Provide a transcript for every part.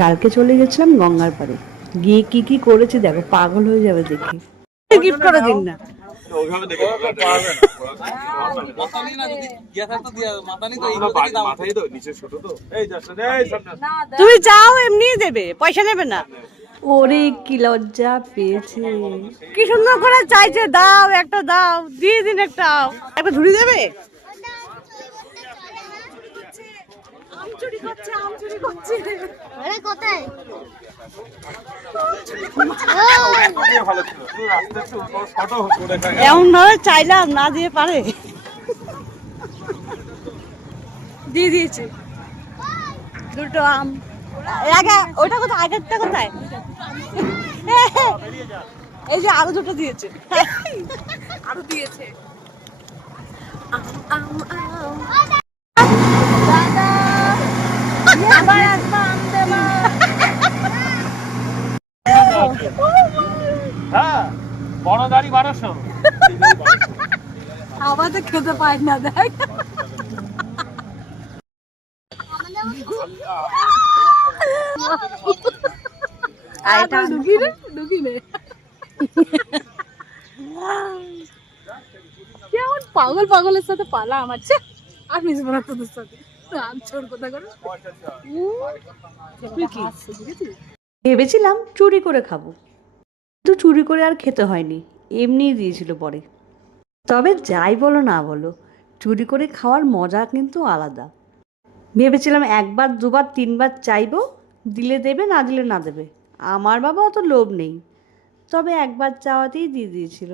কালকে চলে গেছিলাম গঙ্গার পাড়ে, গিয়ে কি কি করেছে দেখো, পাগল হয়ে যাবে দেখে। গিফট করে দিন না। তুমি চাও এমনি দেবে, পয়সা নেবে না। ওরে কি লজ্জা পেয়েছে, কি সুন্দর করে চাইছে, দাও একটা, দাও দিয়ে দিন একটা, একটা ঝুড়ি দেবে। আম চুরি করছে, আম চুরি করছে। আরে কোথায়? এমন ভাবে চাইলাম, না দিয়ে পারে, দিয়ে দিয়েছে দুটো আম। আগে ওটা কোথায়, আগেরটা কোথায়? এই যে আরো দুটো দিয়েছে, আরো দিয়েছে। আবার আসবা আম দেবা। হ্যাঁ, বড় দাড়ি 1200। আমাদের খেতে পায় না, দেখ। কেমন পাগল পাগলের সাথে পালা আমার, আর মিশবো না তোদের সাথে। ভেবেছিলাম চুরি করে খাবো, কিন্তু চুরি করে আর খেতে হয়নি, এমনিই দিয়েছিল পরে। তবে যাই বলো না বলো, চুরি করে খাওয়ার মজা কিন্তু আলাদা। ভেবেছিলাম একবার দুবার তিনবার চাইবো, দিলে দেবে, না দিলে না দেবে। আমার বাবা অত লোভ নেই, তবে একবার চাওয়াতেই দিয়ে দিয়েছিল।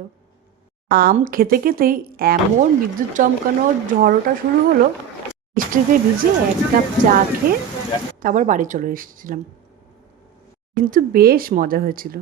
আম খেতে খেতেই এমন বিদ্যুৎ চমকানোর ঝড়োটা শুরু হলো, বৃষ্টিতে ভিজে এক কাপ চা খেয়ে তারপর বাড়ি চলে এসেছিলাম। কিন্তু বেশ মজা হয়েছিল।